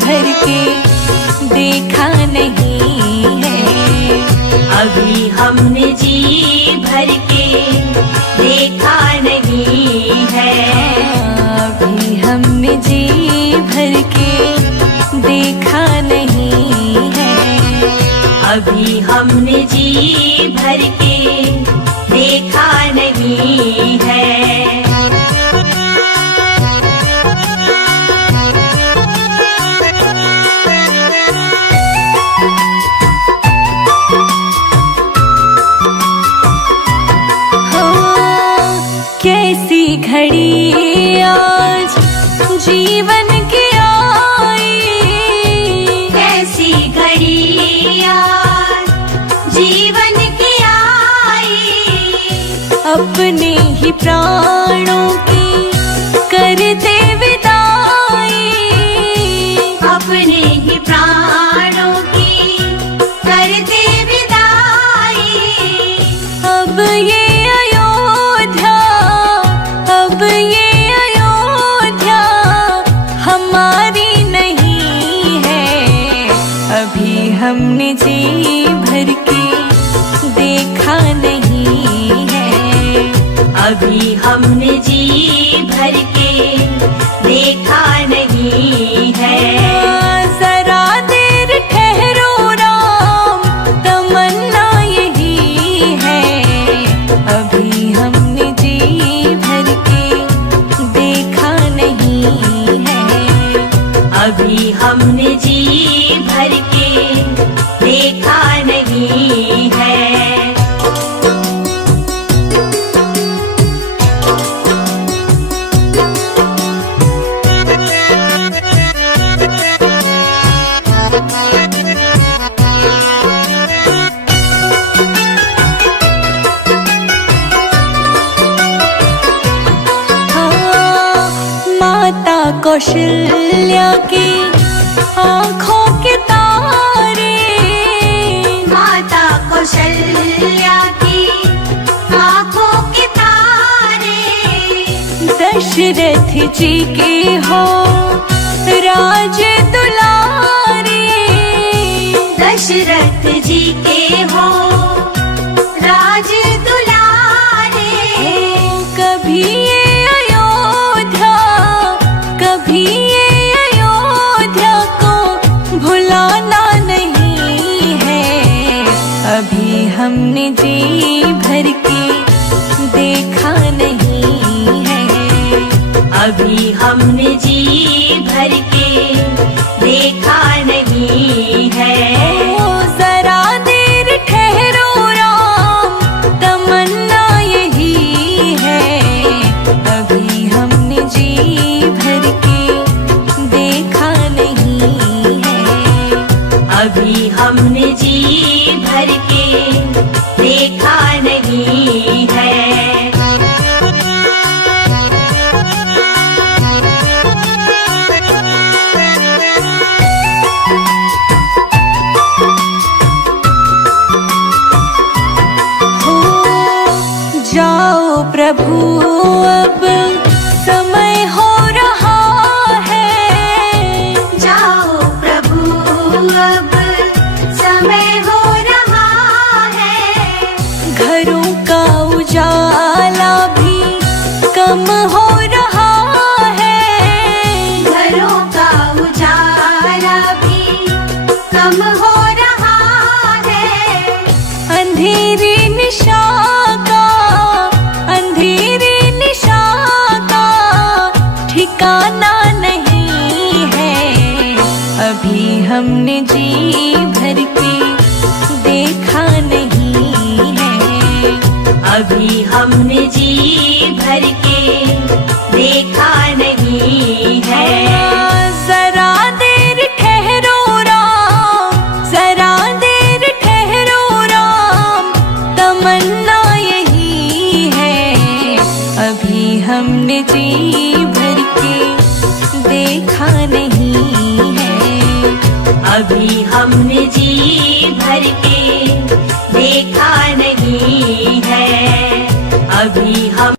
भर के देखा नहीं है। अभी हमने जी भर के देखा नहीं है। अभी हमने जी भर के देखा नहीं है। अभी हमने जी भर के देखा नहीं है। कैसी घड़ी आज जीवन की आई, कैसी घड़ी आज जीवन की आई। अपने ही प्राणों की करते विदाई, अपने ही प्राणों की करते विदाई। अब ये हमने जी भर के देखा नहीं है। अभी हमने जी भर के देखा नहीं है। जरा देर ठहरो राम, तमन्ना यही है। अभी हमने जी भर के देखा नहीं है। अभी हमने जी भर के देखा नहीं है। माता कौशल्या की आँखों के तारे, माता कौशल्या की आँखों के तारे। दशरथ जी के हो राज दुलारे, दशरथ जी के हो राज दुलारे। कभी ये अयोध्या, कभी ये अयोध्या को भुलाना नहीं है। अभी हमने जी भर के देखा नहीं है। अभी हमने जी भर के देखा नहीं है। जरा देर ठहरो राम, तमन्ना यही है। अभी हमने जी भर के देखा नहीं है। अभी हमने जी भर के देखा नहीं है। जाओ प्रभु अब समय हो रहा है। जाओ प्रभु अब समय हो रहा है। घरों का उजाला भी कम हो रहा है। घरों का उजाला भी कम हो रहा है। अंधेरी निशा ठिकाना नहीं है। अभी हमने जी भर के देखा नहीं है। अभी हमने जी भर के देखा नहीं है। जरा देर ठहरो राम, जरा देर ठहरो राम, तमन्ना यही है। अभी हमने जी भर के देखा नहीं है। अभी हमने जी भर के देखा नहीं है। अभी हम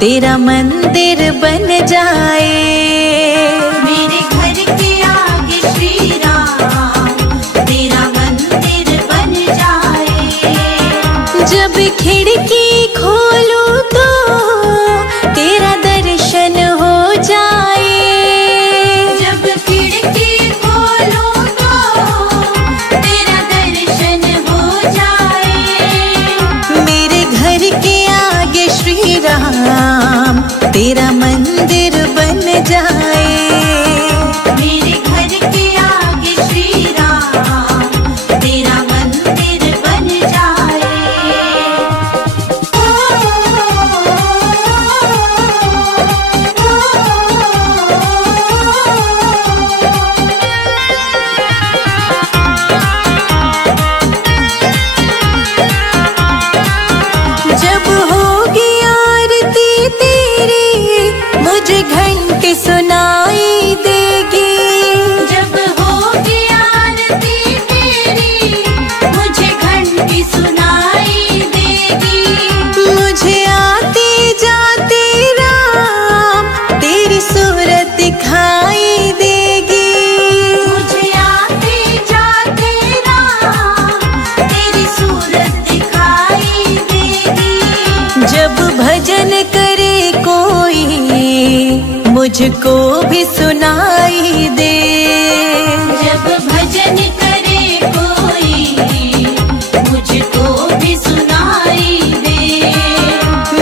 तेरा मंदिर बन जाए। मेरे घर के आगे श्री राम तेरा मंदिर बन जाए। जब खिड़की खोलूं तो तेरा दर्शन हो जाए। जब खिड़की खोलूं तो तेरा दर्शन हो जाए। मेरे घर के आगे श्री राम तेरा मंदिर बन जाए। मेरे घर के आगे श्री राम तेरा मंदिर बन जाए। जब होगी आरती तेरी मुझे घंटी सुनाई देगी। जब होगी आरती तेरी मुझे घंटी सुनाई देगी। मुझे आते जाते राम तेरी सूरत दिखाई देगी। मुझे आते जाते राम तेरी सूरत दिखाई देगी। जब भजन करे कोई मुझको भी सुनाई दे। जब भजन करे कोई मुझको भी सुनाई दे।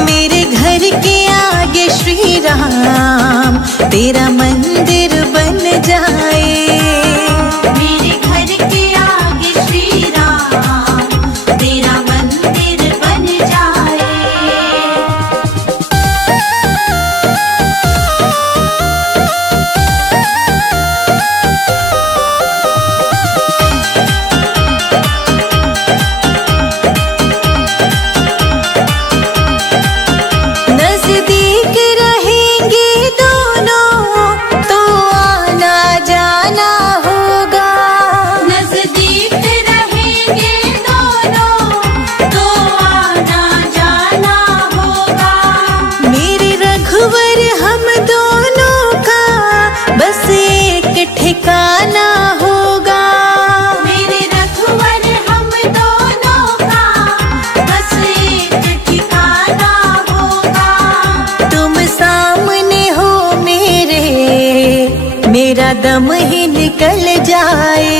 मेरे घर के आगे श्री राम तेरा मंदिर बन जाए। मेरे घर के आगे श्री राम तेरा मंदिर बन जाए। नजदीक रहेंगे दोनों तो आना जाना होगा। नजदीक रहेंगे दोनों तो आना जाना होगा। मेरे रघुवर हम दोनों का बस एक ठिकाना होगा। मेरे रघुवर हम दोनों का बस एक ठिकाना होगा। तुम सामने हो मेरा दम ही निकल जाए।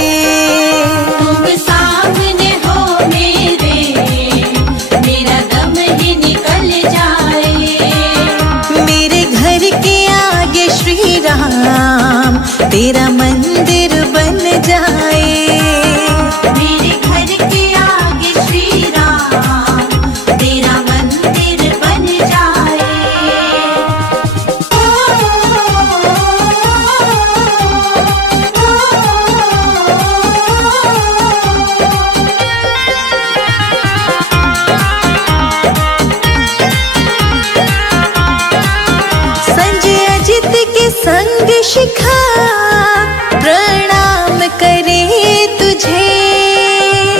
तुम सामने हो मेरा दम ही निकल जाए। मेरे घर के आगे श्री राम तेरा मंदिर बन जाए। मेरे घर के आगे श्री राम तेरा मंदिर बन जाए। संजय अजित के संग शिखा प्रणाम करे तुझे।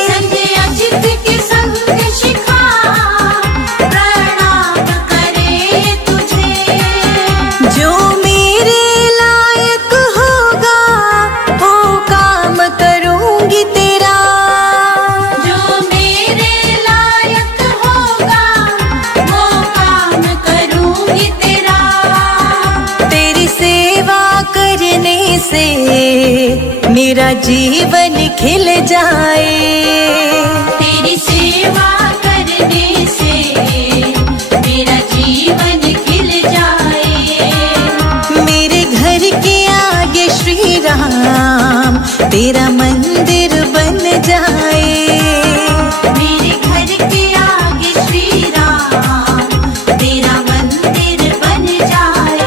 संजय अजित के संग शिखा प्रणाम करे तुझे। जो मेरे लायक होगा वो काम करूंगी तेरा। जो मेरे लायक होगा वो काम करूंगी तेरा। तेरी सेवा करने से मेरा जीवन खिल जाए। तेरी सेवा करने से मेरा जीवन खिल जाए। मेरे घर के आगे श्री राम तेरा मंदिर बन जाए। मेरे घर के आगे श्री राम तेरा मंदिर बन जाए।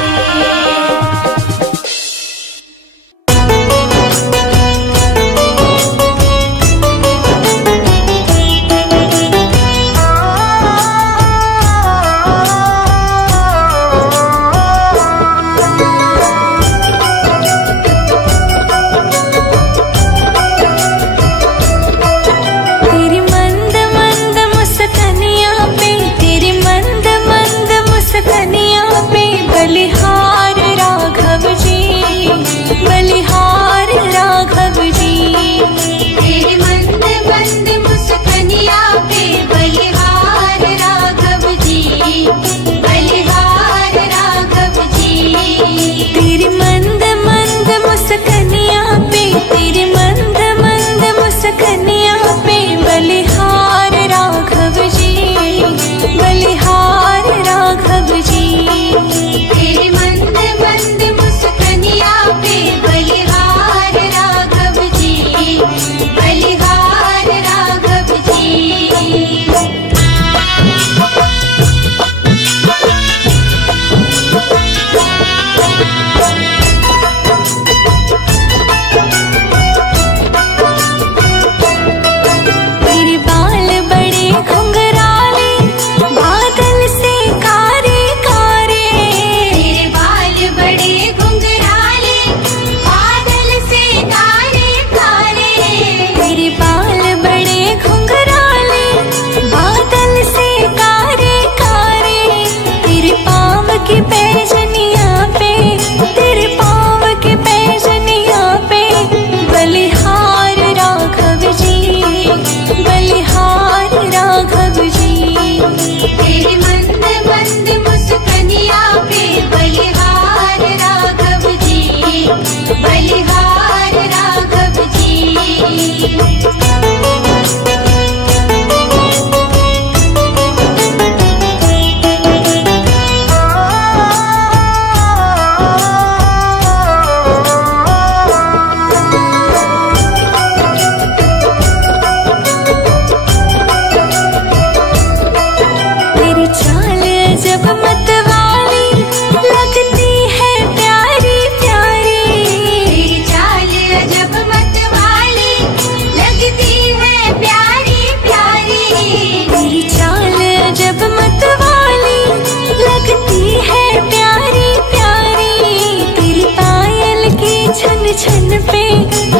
छन पे,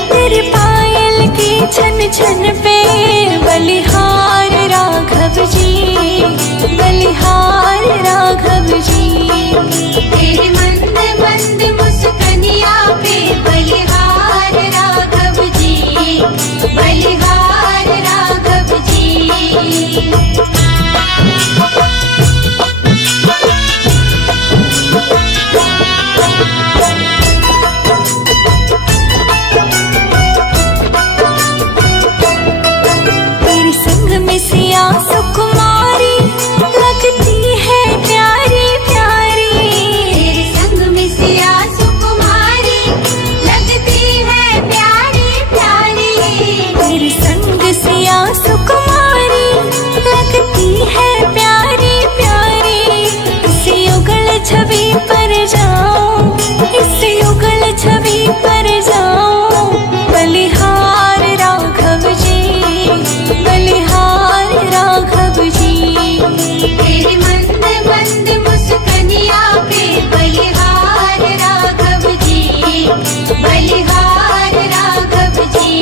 तेरे पायल के छन छन पे, बलिहार राघव जी, बलिहार राघव जी। तेरे मंद मंद मुस्कनिया पे बलिहार राघव जी, बलिहार राघव जी। तेरे संग में सिया सुकुमारी लगती है प्यारी प्यारी, तेरे संग में सिया सुकुमारी लगती है प्यारी प्यारी, तेरे संग सिया सुकुमारी लगती है प्यारी प्यारी। इसे युगल छवि पर जाऊं, इसे युगल छवि पर जाऊं, बलिहार राघव जी, बलिहार राघव जी। तेरे मंद मंद मुस्कनिया पे बलिहार राघव जी, बलिहार राघव जी।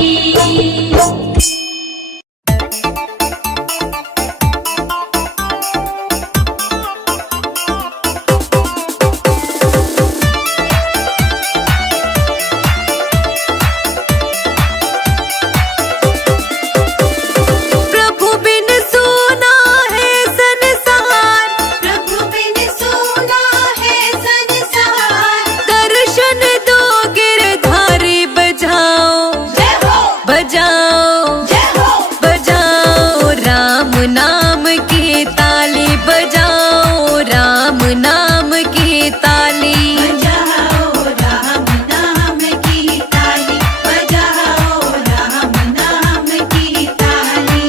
प्रभु बिन सोना है संसार, प्रभु बिन सोना है संसार, दर्शन दो गिरधारी बजाओ, जय हो बजाओ, जय हो, बजाओ राम नाम की ताली, बजाओ राम नाम की ताली। बजाओ राम नाम की ताली, बजाओ राम नाम की ताली।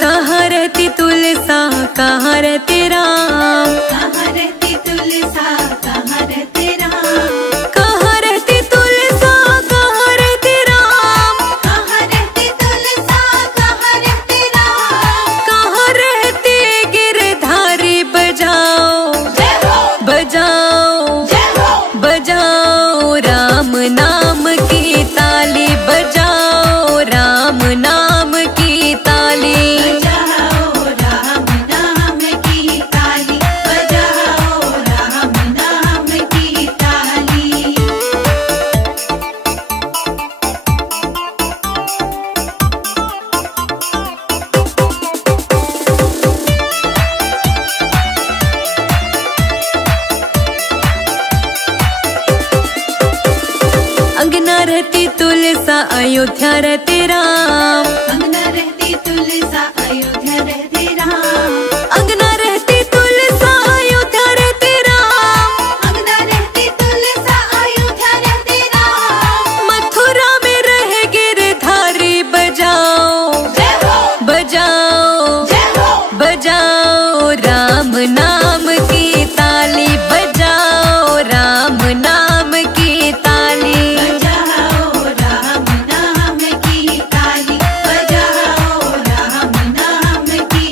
कहाँ रहती तुलसा, कहाँ रहते राम, कहाँ रहती तुलसा, कहाँ रहते राम, कहाँ रहती तुलसा, कहाँ रहते राम, कहाँ रहती तुलसा, कहाँ रहते राम। कहाँ रहते गिरधारी बजाओ, जय हो बजाओ, जय हो, बजाओ राम नाम की ताली, बजाओ राम नाम की ताली। बजाओ राम नाम की ताली, बजाओ राम नाम की ताली। अंगना रहती तुलसा, अयोध्या रहते राम, अंगना रहती तुलसा, अयोध्या रहते राम, अंगना रहती तुलसा, अयोध्या रहते राम, अंगना रहती तुलसा, अयोध्या रहते राम। मथुरा में रहे गिरधारी बजाओ, जय हो बजाओ, जय हो, बजाओ राम नाम की ताली, बजाओ राम नाम की ताली। बजाओ राम नाम की ताली, बजाओ राम नाम की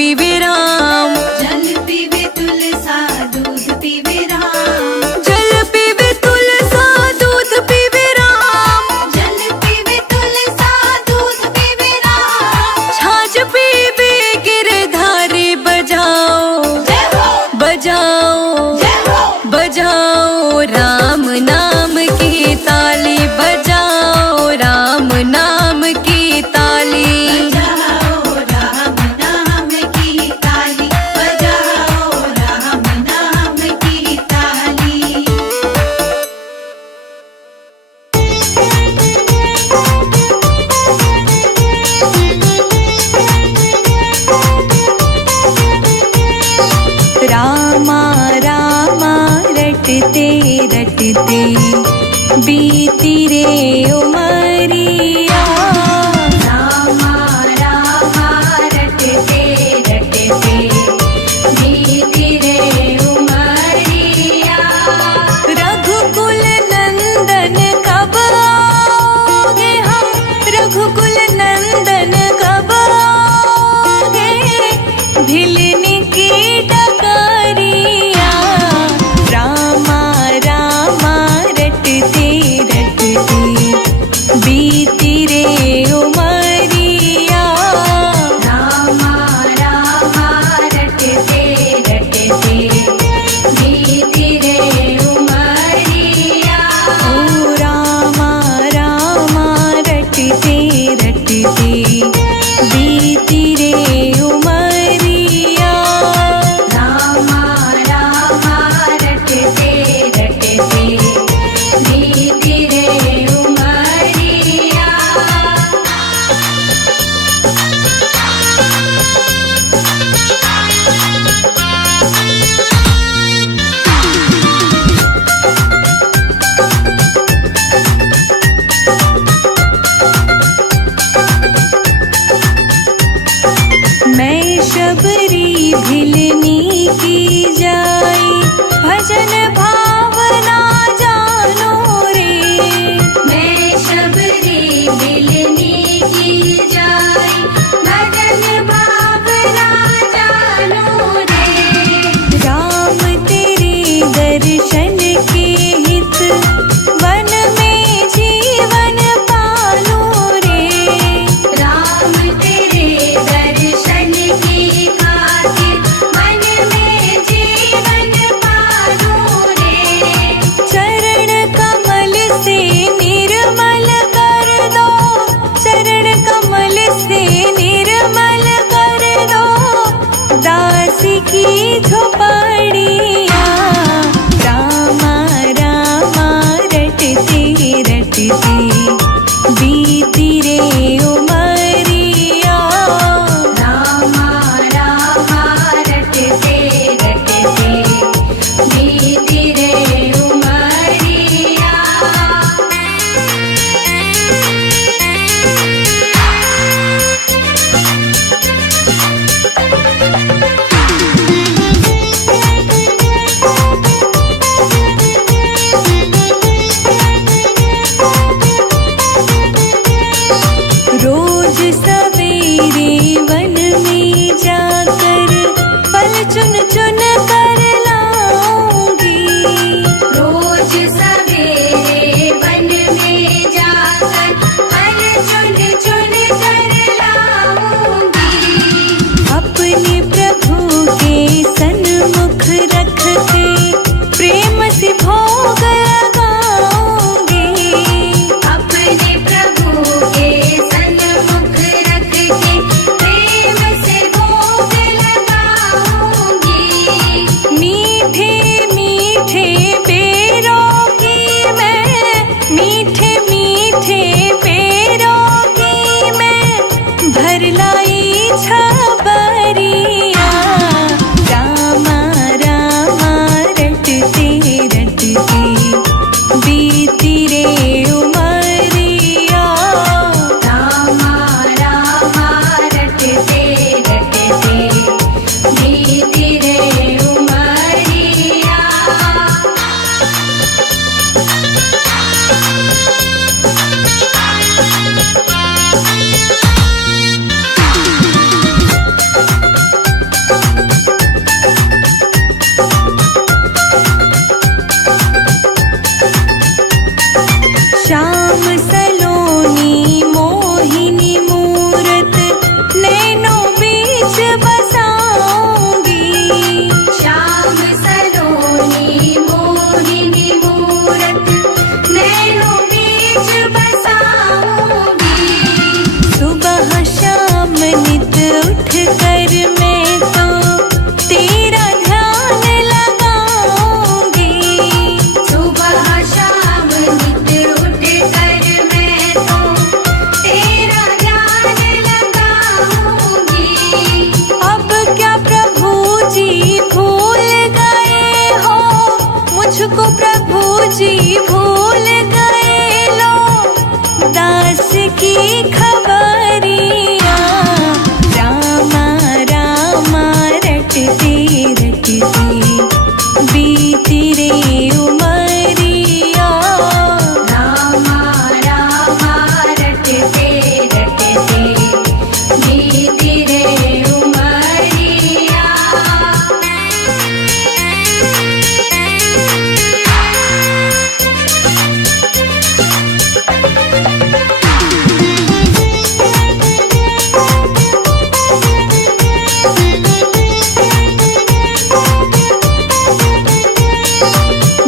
पीवे राम। जल पीवे तुलसा दूध पीवे राम। जल पीवे तुलसा दूध पीवे राम। जल पीवे तुलसा दूध पीवे राम। छाछ पीवे गिरधारी बजाओ जय हो बजाओ जय हो बजाओ राम नाम की ताली बजाओ राम नाम की ताली। बजाओ राम नाम की ताली। बजाओ राम नाम की ताली। रामा रामा रटते रटते बीती रे उमरिया। रामा रामा रटते रटते बीती रे उमरिया। रघुकुल नंदन कब आओगे हम, रघुकुल नंदन कब आओगे, भिलने की डगरिया। रामा रामा रटते रटते बीती रे उमरिया। रामा रामा रटते रटते बीती रे उमरिया। ओ रामा रामा रटते रटते बीती रे उमरिया। रामा रामा रटते रटते बीती रे उमरिया। मैं शबरी भिलनी की जाई, भजन भावना जानो रे। मैं शबरी भिलनी की जाई, भजन भावना जानो रे। राम तेरे दर्शन के हित, वन में जीवन पालो रे। राम तेरे दर्शन की खातिर मन में जीवन पालो रे। चरण कमल से निर्मल कर दो, चरण कमल से निर्मल कर दो, दासी की झोपड़िया। रामा रामा रटते रटते बीती रे उमरिया। रामा रामा रटते रटते बीती रे उमरिया। रोज सवेरे वन में जाकर फल चुन चुन कर लाऊंगी। रोज सवेरे वन में जाकर फल चुन चुन कर लाऊंगी। अपने प्रभु के सन्मुख रख के प्रेम से भोग लगाऊंगी। अपने प्रभु के सन्मुख रख के प्रेम से भोग लगाऊंगी। मीठे मीठे पेरों की मैं, मीठे मीठे पेरों की मैं भर लाई छबरिया। रामा रामा रटते रटते बीती रे उमरिया। रामा रामा रटते रटते बीती रे उमरिया। बीच बसाऊंगी। सुबह शाम नित उठ कर मैं तो तेरा ध्यान लगाऊंगी। सुबह शाम नित उठ कर मैं तो तेरा ध्यान लगाऊंगी। अब क्या प्रभु जी भूल गए हो मुझको, प्रभु जी भूल गए लो दास की खबरिया। रामा रामा रटते रटते बीती रे उमरिया। रामा रामा रटते रटते बीती रे उमरिया।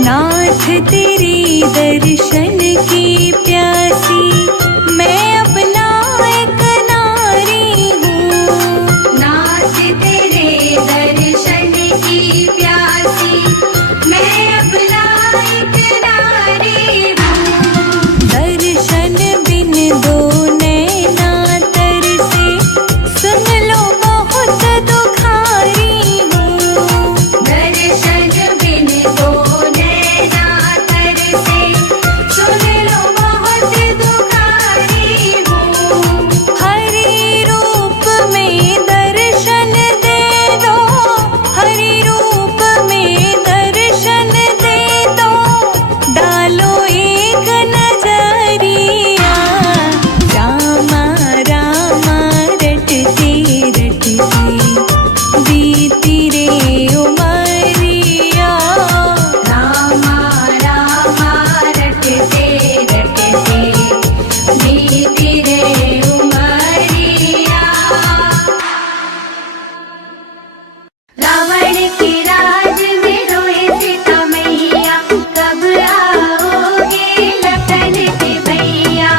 नाथ तेरे दर्शन की प्यासी मैं अब लायक नारी हूँ। नाथ तेरे दर्शन की प्यासी मैं अब लायक नारी हूँ। दर्शन बिन दो नैना तरसे सुन लो बहुत दुखारी हूँ। दर्शन बिन दो नैना तरसे सुन लो बहुत दुखारी हूँ। हरि रूप में दर्शन दे दो, हरि रूप में दर्शन दे दो, डालो एक नजरिया। रामा रामा रटते रटते बीती रे उमरिया। रामा रामा रटते रटते बीती रे उमरिया। रावण के राज में रोए सीता मैया, कब आओगे लखन के भैया।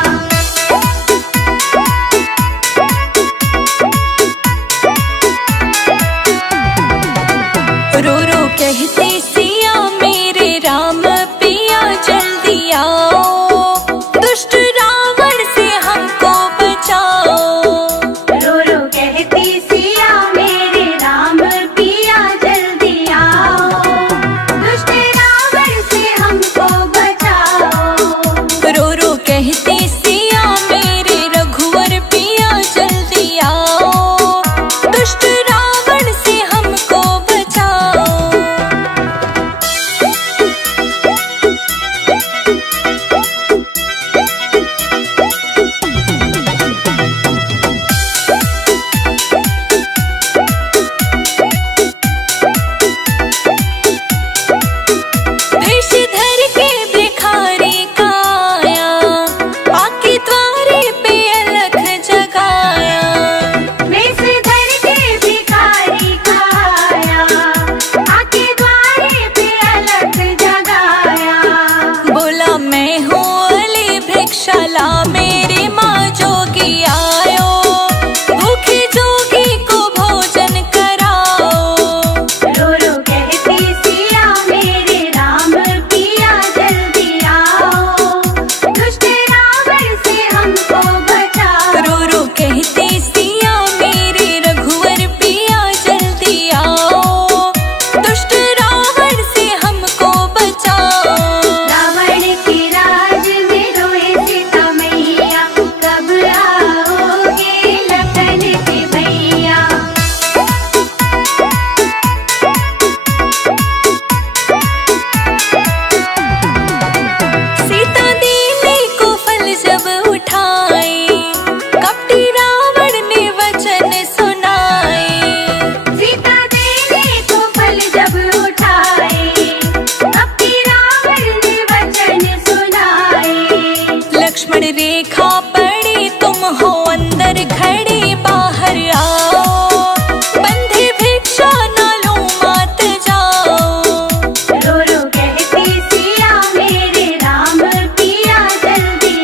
रो रो कहते सिया मेरे राम पिया जल्दी आओ, दुष्ट रावण से हमको बचाओ। रो रो कहती सिया मेरे राम पिया जल्दी आओ, दुष्ट रावण से हमको बचाओ। रो रो कहते सिया मेरे रघुवर पिया जल्दी आओ, दुष्ट रावण से हमको बचाओ। देश धर के भिखारी का आया, आके द्वारे पे अलख जगाया। मेस धर के भिखारी का आया, आके द्वारे पे अलख जगाया। बोला मैं हूँ अली भिक्षाला, मेरी माँ जोगी आयो, भूखे जोगी को भोजन कराओ। रो रो कहती सिया मेरे राम पिया जल्दी आओ, दुष्ट रावण से हमको बचाओ। रो रो कहते सिया मेरे रघुवर पिया जल्दी आओ, दुष्ट रावण से हमको बचाओ। रावण के राज में रोए सीता मैया, कब आओगे लखन के भैया। सीता देवी को फल जब उठाए, कपटी रावण ने वचन सुनाए। सीता देवी को फल जब उठाए, कपटी रावण ने वचन सुनाए। लक्ष्मण रेखा पड़ी तुम हो अंदर खड़े, बाहर आओ, बंधे भिक्षा ना लो मात जाओ। रो रो कहती सिया मेरे राम पिया जल्दी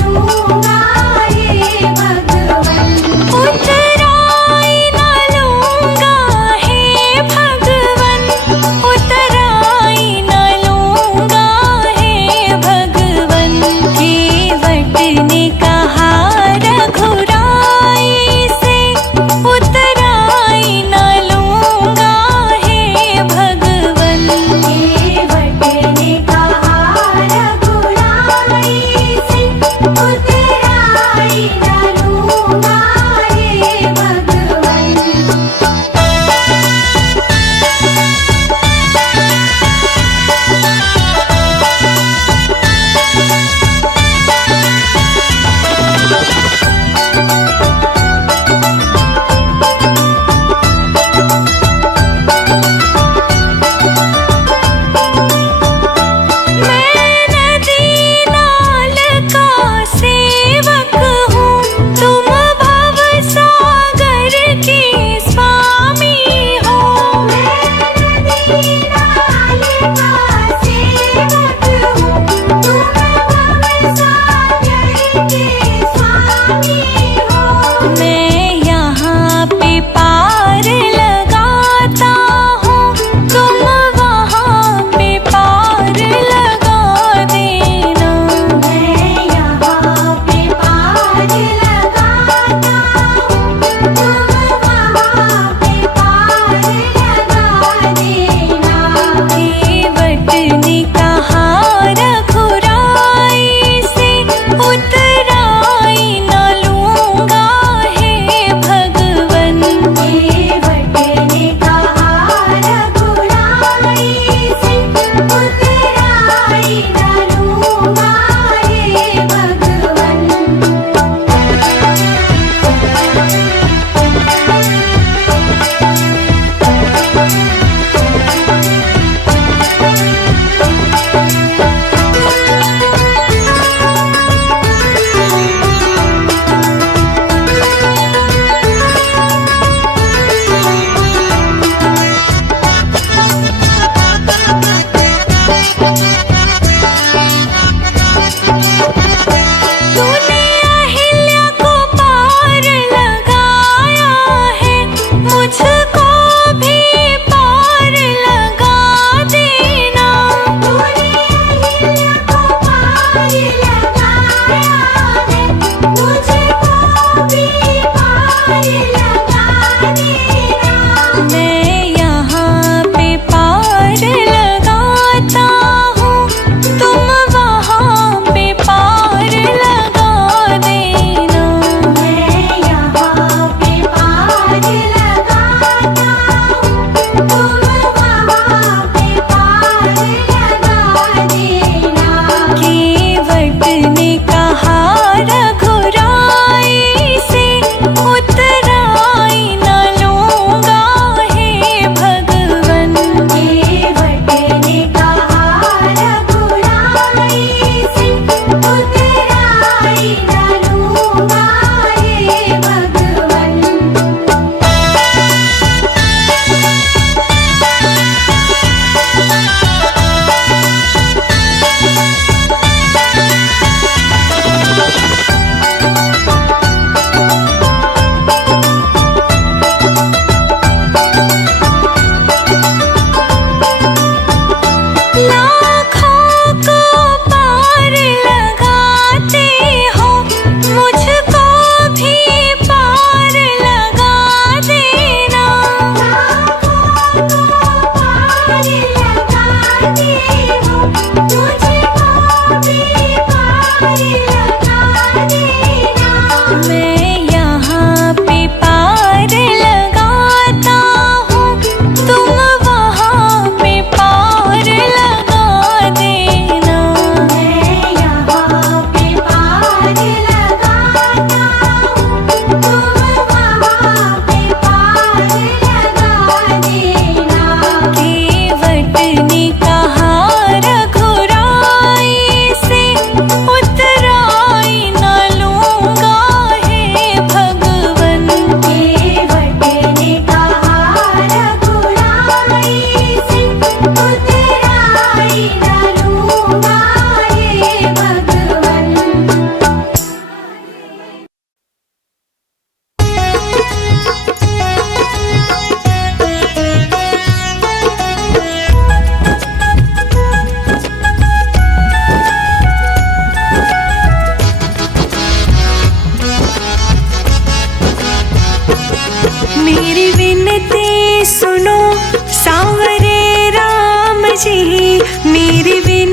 लूंगा हे भगवन। उतराई न लूंगा हे भगवन, उतराई न लूंगा हे भगवन। केवट ने कहा रघुराई से, उतराई न लूंगा हे भगवन। केवट ने कहा रघुराई से, उतराई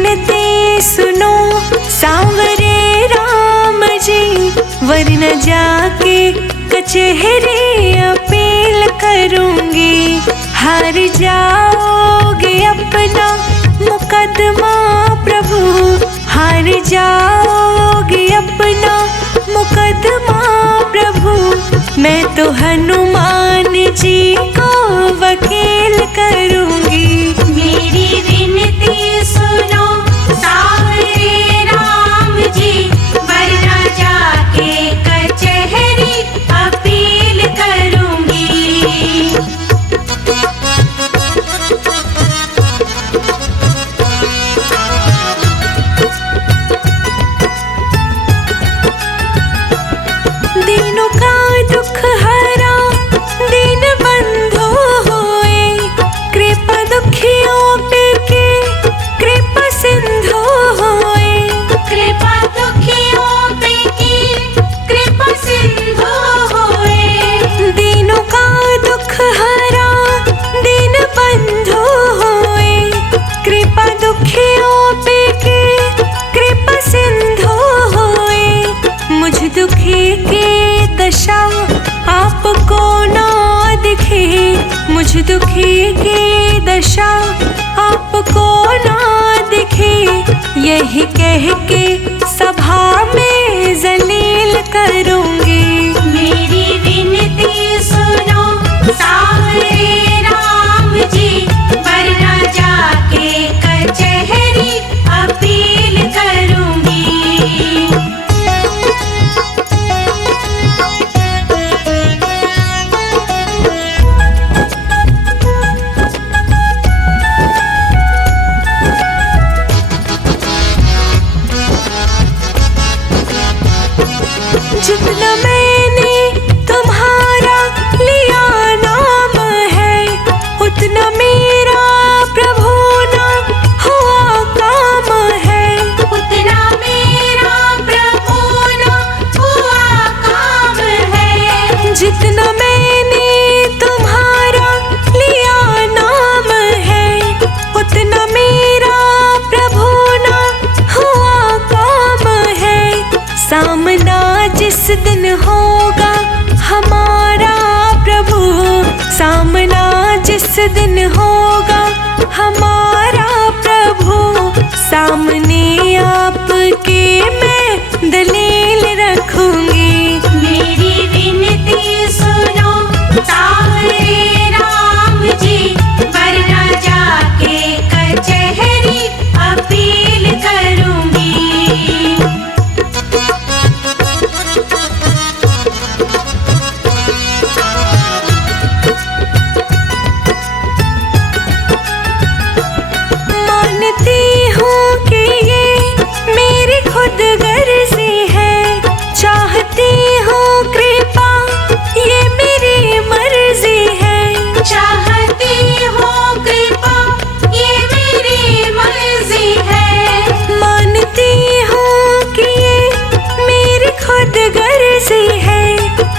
विनती सुनो सांवरे राम जी, वरना जाके कचहरी अपील करूंगी। हार जाओगे अपना मुकदमा प्रभु, हार जाओगे अपना मुकदमा प्रभु। मैं तो हनुमान जी को वकील करूंगी। मेरी विनती सुनो सांवरे राम जी, वरना जाके कचहरी अपील करूंगी। दीनों का दुख हरा दीन बंधु होए, कृपा दुखियों पे के कृपा सिंधु होए। कृपा दुखियों पे की कृपा सिंधु होए। दीनों का दुख हरा दीन बंधु होए, कृपा दुखियों पे के कृपा सिंधु होए। मुझ दुखी की दशा आपको ना दिखे, मुझ दुखी की दशा आपको ना दिखे। यही कह के सभा में जलील करूंगी। मेरी विनती सुनो सांवरे राम जी, वरना जाके कचहरी अपील करूंगी। जितना मैंने तुम्हारा लिया नाम है, उतना मेरा प्रभु ना हुआ काम है। उतना मेरा प्रभु ना हुआ काम है। जितना मैंने तुम्हारा लिया नाम है, उतना मेरा प्रभु ना हुआ काम है। सामना जिस दिन होगा हमारा प्रभु, सामना जिस दिन होगा हमारा प्रभु, सामने आपके मैं दलील रखूंगी। मेरी विनती सुनो सांवरे राम जी, वरना जाके कचहरी अपील करूंगी। मानती हूँ कि ये मेरी खुद गर्जी है, चाहती हूँ कृपा ये मेरी मर्जी है। चाहती हूँ कृपा ये मेरी मर्जी है। मानती हूँ कि ये मेरी खुद गर्जी है,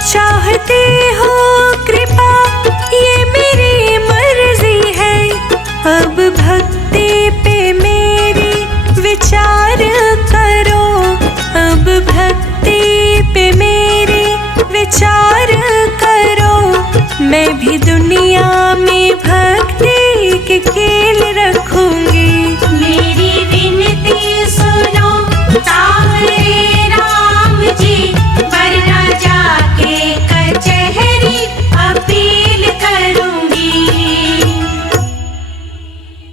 चाहती हूँ कृपा ये मेरी मर्जी है। अब भक्ति पे मेरी विचार करो, अब भक्ति पे मेरी विचार करो। मैं भी